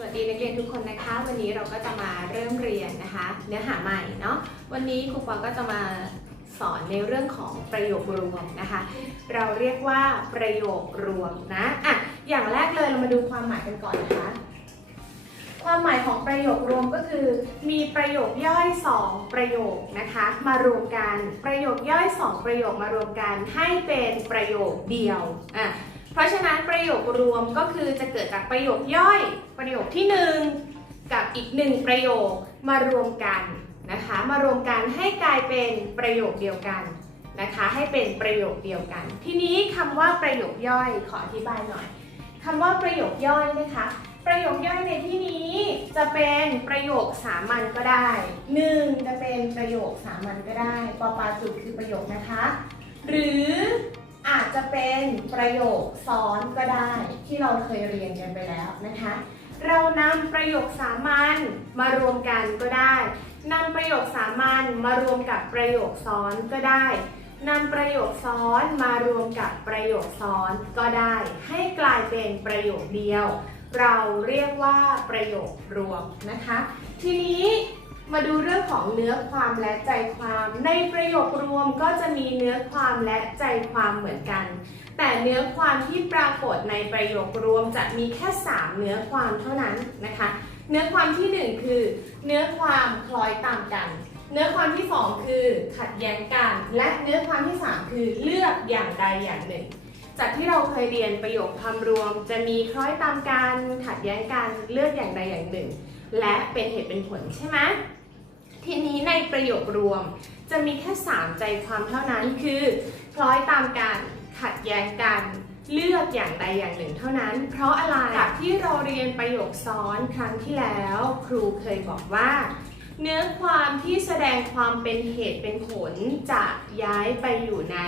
สวัสดีนักเรียนทุกคนนะคะ วันนี้เราก็จะมาเริ่มเรียนนะคะ เนื้อหาใหม่เนาะวันนี้ครูปองก็จะมาสอนในเรื่องของประโยครวมนะคะ เราเรียกว่าประโยครวมนะอะอย่างแรกเลยเรามาดูความหมายกันก่อนนะคะ ความหมายของประโยครวมก็คือ มีประโยคย่อย 2 ประโยคนะคะ มารวมกันประโยคย่อย 2 ประโยคมารวมกันให้เป็นประโยคเดียวอะ ราะฉะนั้นประโยครวมก็คือจะเกิดจากประโยคย่อย ประโยคที่ 1 กับอีกหนึ่งประโยคมารวมกันนะคะ มารวมกันให้กลายเป็นประโยคเดียวกันนะคะ ให้เป็นประโยคเดียวกัน ทีนี้คำว่าประโยคย่อยขออธิบายหน่อยคำว่าประโยคย่อยนะคะ ประโยคย่อยในที่นี้จะเป็นประโยคสามัญก็ได้หนึ่งจะเป็นประโยคสามัญก็ได้ปอปาจุดคือประโยคนะคะ หรือ จะเป็นประโยคซ้อนก็ได้ที่เราเคยเรียนกันไปแล้วนะคะ เรานำประโยคสามัญมารวมกันก็ได้นำประโยคสามัญมารวมกับประโยคซ้อนก็ได้นำประโยคซ้อนมารวมกับประโยคซ้อนก็ได้ ให้กลายเป็นประโยคเดียว เราเรียกว่าประโยครวมนะคะ ทีนี้ มาดูเรื่องของเนื้อความและใจความ ในประโยครวมก็จะมีเนื้อความและใจความเหมือนกัน แต่เนื้อความที่ปรากฏในประโยครวมจะมีแค่ 3 เนื้อความเท่านั้นนะคะ เนื้อความที่ 1 คือ เนื้อความคล้อยตามกัน เนื้อความที่ 2 คือขัดแย้งกัน และเนื้อความที่ 3 คือเลือกอย่างใดอย่างหนึ่ง จากที่เราเคยเรียนประโยคคำรวม จะมีคล้อยตามกันขัดแย้งกันเลือกอย่างใดอย่างหนึ่ง และเป็นเหตุเป็นผลใช่ไหม ทีนี้ในประโยครวมจะมีแค่ 3 ใจความเท่านั้นคือคล้อยตามกันขัดแย้งกันเลือกอย่างใดอย่างหนึ่งเท่านั้น เพราะอะไรจากที่เราเรียนประโยคซ้อนครั้งที่แล้ว ครูเคยบอกว่า เนื้อความที่แสดงความเป็นเหตุเป็นผลจะย้ายไปอยู่ใน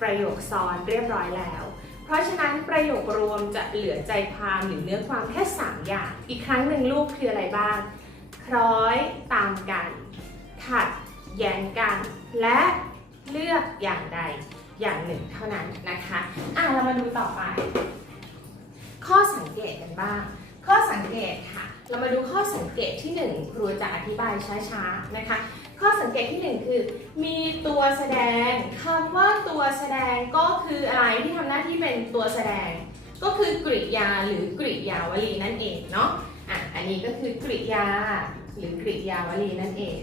ประโยคซ้อนเรียบร้อยแล้ว เพราะฉะนั้นประโยครวมจะเหลือใจความหรือเนื้อความแค่ 3 อย่าง อีกครั้งหนึ่งลูกคืออะไรบ้าง คล้อยตามกัน ขัดแย้งกัน และเลือกอย่างใดอย่างหนึ่งเท่านั้นนะคะอะเรามาดูต่อไป ข้อสังเกตกันบ้าง ข้อสังเกตค่ะ เรามาดูข้อสังเกตที่หนึ่งครูจะอธิบายช้าๆนะคะ ข้อสังเกตที่หนึ่งคือ มีตัวแสดงคำว่าตัวแสดงก็คืออะไรที่ทำหน้าที่เป็นตัวแสดง ก็คือกริยาหรือกริยาวลีนั่นเองเนาะอะอันนี้ก็คือกริยา หรือกริยาวลีนั่นเอง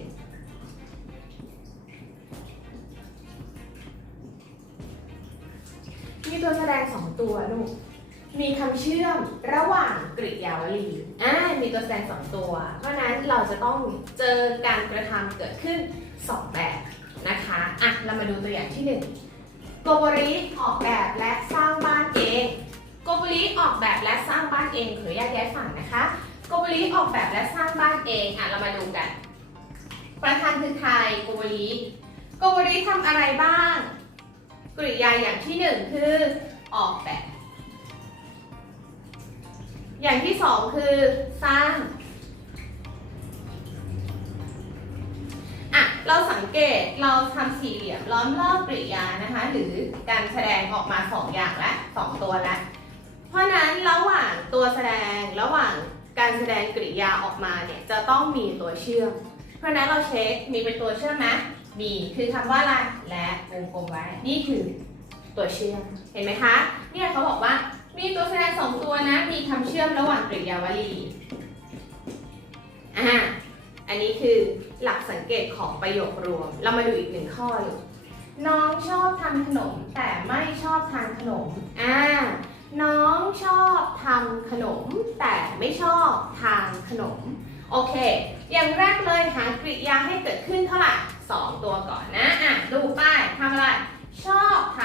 มีตัวแสดงสองตัวลูก มีคำเชื่อมระหว่างกริยาวลี อ่า มีตัวแสดงสองตัว เพราะนั้นเราจะต้องเจอการกระทำเกิดขึ้นสองแบบนะคะ อะ เรามาดูตัวอย่างที่หนึ่งโกโบริออกแบบและสร้างบ้านเอง โกโบริออกแบบและสร้างบ้านเองขออนุญาตย้ายฝั่งนะคะ โกโบริออกแบบและสร้างบ้านเองอะเรามาดูกัน ประธานคือใครโกโบริโกโบริทำอะไรบ้าง กริยาอย่างที่หนึ่งคือออกแบบ อย่างที่สองคือสร้างอะเราสังเกตเราทำสี่เหลี่ยมล้อมรอบกริยานะคะ หรือการแสดงออกมาสองอย่างและสองตัวแล้วเพราะฉะนั้นระหว่างตัวแสดงระหว่าง การแสดงกริยาออกมาเนี่ยจะต้องมีตัวเชื่อม เพราะนั้นเราเช็คมีเป็นตัวเชื่อมไหมมีคือคำว่าอะไรและวงกลมไว้ นี่คือตัวเชื่อม เห็นไหมคะ เนี่ยเขาบอกว่ามีตัวแสดงสองตัวนะ มีคำเชื่อมระหว่างกริยาวลี อ่า อันนี้คือหลักสังเกตของประโยครวม เรามาดูอีกหนึ่งข้อลูกน้องชอบทำขนมแต่ไม่ชอบทานขนม อ่า น้อง ชอบทำขนม แต่ไม่ชอบทานขนม โอเค อย่างแรกเลยหากริยาให้เกิดขึ้นเท่าไหร่สองตัวก่อนนะอะดูป้ายทำอะไร ชอบท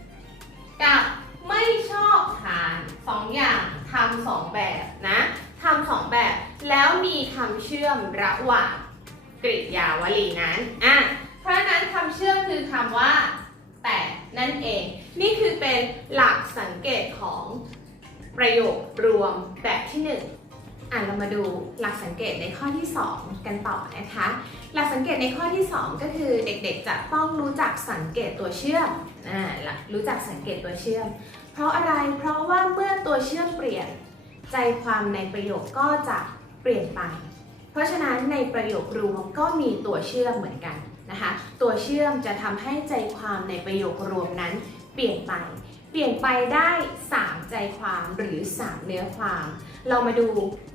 ำกับไม่ชอบทานสองอย่างทำสองแบบนะทำสองแบบ แล้วมีคำเชื่อมระหว่างกริยาวลีนั้นอะเพราะนั้นคำเชื่อมคือคำว่า แต่นั่นเอง นี่คือเป็นหลักสังเกตของประโยครวมแบบที่หนึ่งอะเรามาดูหลักสังเกตในข้อที่ 2 กันต่อนะคะ หลักสังเกตในข้อที่ 2 ก็คือเด็กๆจะต้องรู้จักสังเกตตัวเชื่อมอ่ารู้จักสังเกตตัวเชื่อม เพราะอะไรเพราะว่าเมื่อตัวเชื่อมเปลี่ยนใจความในประโยคก็จะเปลี่ยนไป เพราะฉะนั้นในประโยครวมก็มีตัวเชื่อมเหมือนกันนะคะ ตัวเชื่อมจะทำให้ใจความในประโยครวมนั้น เปลี่ยนไป เปลี่ยนไปได้ 3 ใจความหรือ 3 เนื้อความ เรามาดู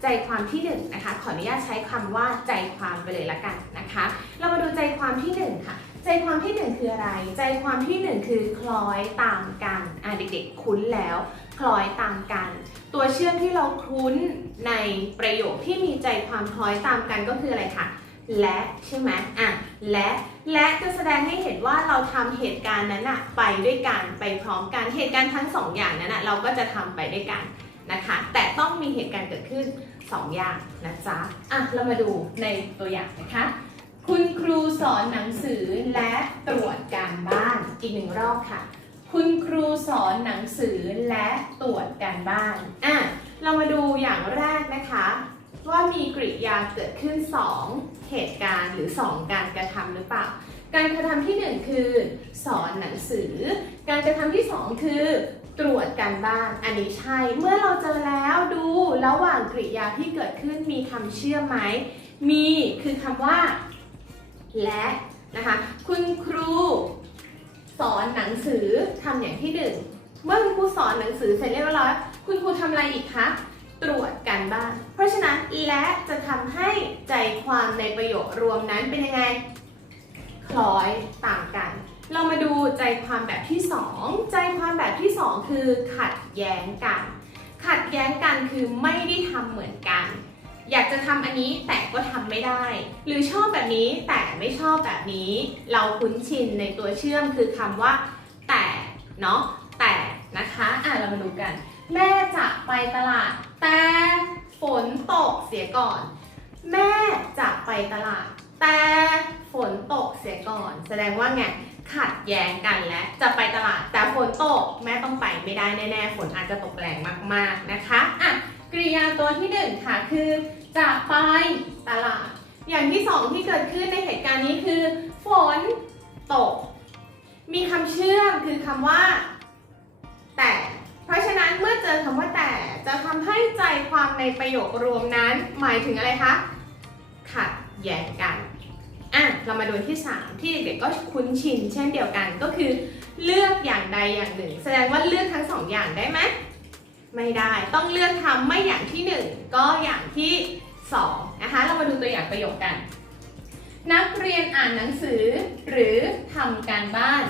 ใจความที่1นงนะคะ ขออนุญาตใช้คำว่าใจความไปเลยละกันนะคะ เรามาดูใจความที่ 1 ค่ะ ใจความที่ 1 คืออะไร ใจความที่ 1 คือคล้อยตามกันอะเด็กๆ คุ้นแล้ว คล้อยตามกัน ตัวเชื่อมที่เราคุ้นในประโยคที่มีใจความคล้อยตามกันก็คืออะไรคะ และใช่ไหมอะและและจะแสดงให้เห็นว่าเราทำเหตุการณ์นั้นอะไปด้วยกันไปพร้อมกันเหตุการณ์ทั้งสองอย่างนั้นอะเราก็จะทำไปด้วยกันนะคะ แต่ต้องมีเหตุการณ์เกิดขึ้นสองอย่างนะจ๊ะอะเรามาดูในตัวอย่างนะคะ คุณครูสอนหนังสือและตรวจการบ้านอีกหนึ่งรอบค่ะ คุณครูสอนหนังสือและตรวจการบ้านอะเรามาดูอย่างแรกนะคะ ว่ามีกริยาเกิดขึ้น 2 เหตุการณ์หรือ 2 การกระทำหรือเปล่า การกระทำที่ 1 คือ สอนหนังสือ การกระทำที่ 2 คือ ตรวจการบ้าน อันนี้ใช่ เมื่อเราเจอแล้วดูระหว่างกริยาที่เกิดขึ้นมีคำเชื่อมไหม มีคือคำว่า และนะคะ คุณครูสอนหนังสือทำอย่างที่หนึ่งเมื่อคุณครูสอนหนังสือเสร็จเรียบร้อยคุณครูทำอะไรอีกคะ ตรวจการบ้าน เพราะฉะนั้นและจะทำให้ใจความในประโยครวมนั้นเป็นยังไง คล้อยต่างกัน เรามาดูใจความแบบที่ 2 ใจความแบบที่ 2 คือขัดแย้งกัน ขัดแย้งกันคือไม่ได้ทำเหมือนกัน อยากจะทำอันนี้แต่ก็ทำไม่ได้ หรือชอบแบบนี้แต่ไม่ชอบแบบนี้ เราคุ้นชินในตัวเชื่อมคือคำว่า แต่เนาะแต่นะคะอะเรามาดูกัน แม่จะไปตลาด แต่ฝนตกเสียก่อน แม่จะไปตลาด แต่ฝนตกเสียก่อน แสดงว่าไงขัดแย้งกันและจะไปตลาด แต่ฝนตกแม่ต้องไปไม่ได้แน่ๆฝนอาจจะตกแรงมากๆนะคะอะกริยาตัวที่หนึ่งค่ะคือจะไปตลาด อย่างที่สองที่เกิดขึ้นในเหตุการณ์นี้คือ ฝนตก มีคำเชื่อมคือคำว่า แต่ เพราะฉะนั้นเมื่อเจอคำว่าแต่ จะทำให้ใจความในประโยครวมนั้น หมายถึงอะไรคะขัดแย้งกันอะเรามาดูที่ 3 ที่เด็กๆก็คุ้นชินเช่นเดียวกันก็คือเลือกอย่างใดอย่างหนึ่ง แสดงว่าเลือกทั้งสองอย่างได้ไหมไม่ได้ต้องเลือกทำไม่อย่างที่ 1 ก็อย่างที่2นะคะเรามาดูตัวอย่างประโยคกัน นักเรียนอ่านหนังสือหรือทำการบ้าน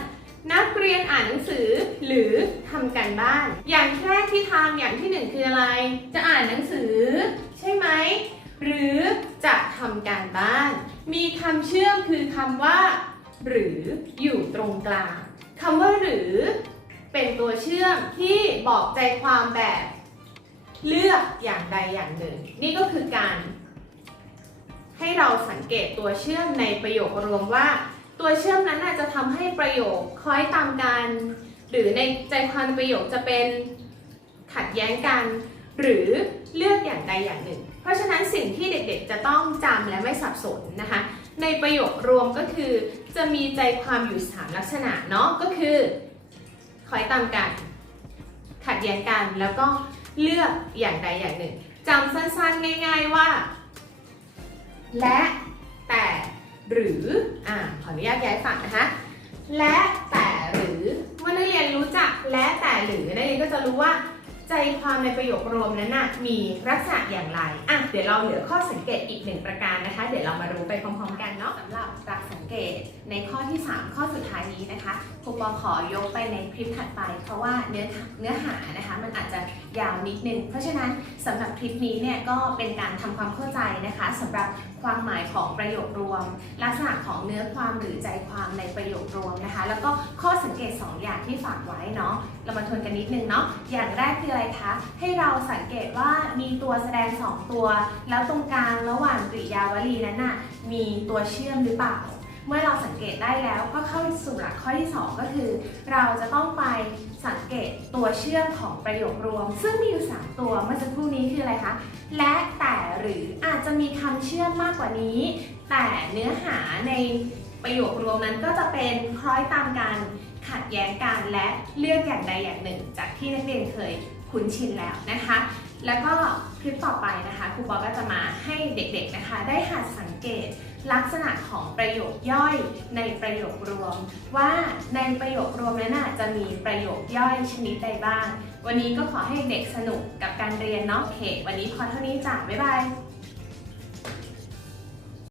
นักเรียนอ่านหนังสือหรือทำการบ้าน อย่างแรกที่ทำอย่างที่หนึ่งคืออะไร จะอ่านหนังสือ ใช่ไหม หรือจะทำการบ้าน มีคำเชื่อมคือคำว่า หรืออยู่ตรงกลางคำว่าหรือ เป็นตัวเชื่อมที่บอกใจความแบบ เลือกอย่างใดอย่างหนึ่ง นี่ก็คือการ ให้เราสังเกตตัวเชื่อมในประโยครวมว่า ตัวเชื่อมนั้นน่ะจะทำให้ประโยคคล้อยตามกัน หรือในใจความประโยคจะเป็นขัดแย้งกัน หรือเลือกอย่างใดอย่างหนึ่ง เพราะฉะนั้นสิ่งที่เด็กๆ จะต้องจำและไม่สับสนนะคะ ในประโยครวมก็คือ จะมีใจความอยู่สามลักษณะเนาะก็คือคล้อยตามกัน ขัดแย้งกันแล้วก็เลือกอย่างใดอย่างหนึ่งจำสั้นๆง่าย ๆว่า และ หรืออ่าขออนุญาตย้ายฝั่งนะคะ และแต่หรือเมื่อนักเรียนรู้จักและแต่หรือนักเรียนก็จะรู้ว่า ใจความในประโยครวมนั้นนะมีลักษณะอย่างไรอะเดี๋ยวเราเหลือข้อสังเกตอีกหนึ่งประการนะคะ เดี๋ยวเรามารู้ไปพร้อมๆกันเนาะสำหรับหลักสังเกตในข้อที่ 3 ข้อสุดท้ายนี้นะคะครูปอขอยกไปในคลิปถัดไป เพราะว่าเนื้อเนื้อหานะคะ มันอาจจะยาวนิดนึง เพราะฉะนั้นสำหรับคลิปนี้เนี่ยก็เป็นการทำความเข้าใจนะคะสำหรับความหมายของประโยครวม ลักษณะของเนื้อความหรือใจความในประโยครวมนะคะ แล้วก็ข้อสังเกต 2 อย่างที่ฝากไว้เนาะเรามาทวนกันนิดนึงเนาะอย่างแรกคืออะไรคะ ให้เราสังเกตว่ามีตัวแสดง 2 ตัว แล้วตรงกลางระหว่างกริยาวลีนั้นน่ะมีตัวเชื่อมหรือเปล่าเมื่อเราสังเกตได้แล้วก็เข้าสู่หลักข้อที่ 2 ก็คือ เราจะต้องไปสัง ตัวเชื่อมของประโยครวม ซึ่งมีอยู่ 3 ตัวเมื่อสักครู่นี้คืออะไรคะ และแต่หรืออาจจะมีคำเชื่อมมากกว่านี้ แต่เนื้อหาในประโยครวมนั้นก็จะเป็นคล้อยตามกันขัดแย้งกันและเลือกอย่างใดอย่างหนึ่ง จากที่นักเรียนเคยคุ้นชินแล้วนะคะ แล้วก็คลิปต่อไปนะคะครูปอก็จะมาให้เด็กๆนะคะ ได้หัดสังเกตลักษณะของประโยคย่อยในประโยครวม ว่าในประโยครวมนั้นน่ะจะมีประโยคย่อยชนิดใดบ้าง วันนี้ก็ขอให้เด็กสนุกกับการเรียนเนาะโอเควันนี้พอเท่านี้จ้ะบ๊ายบาย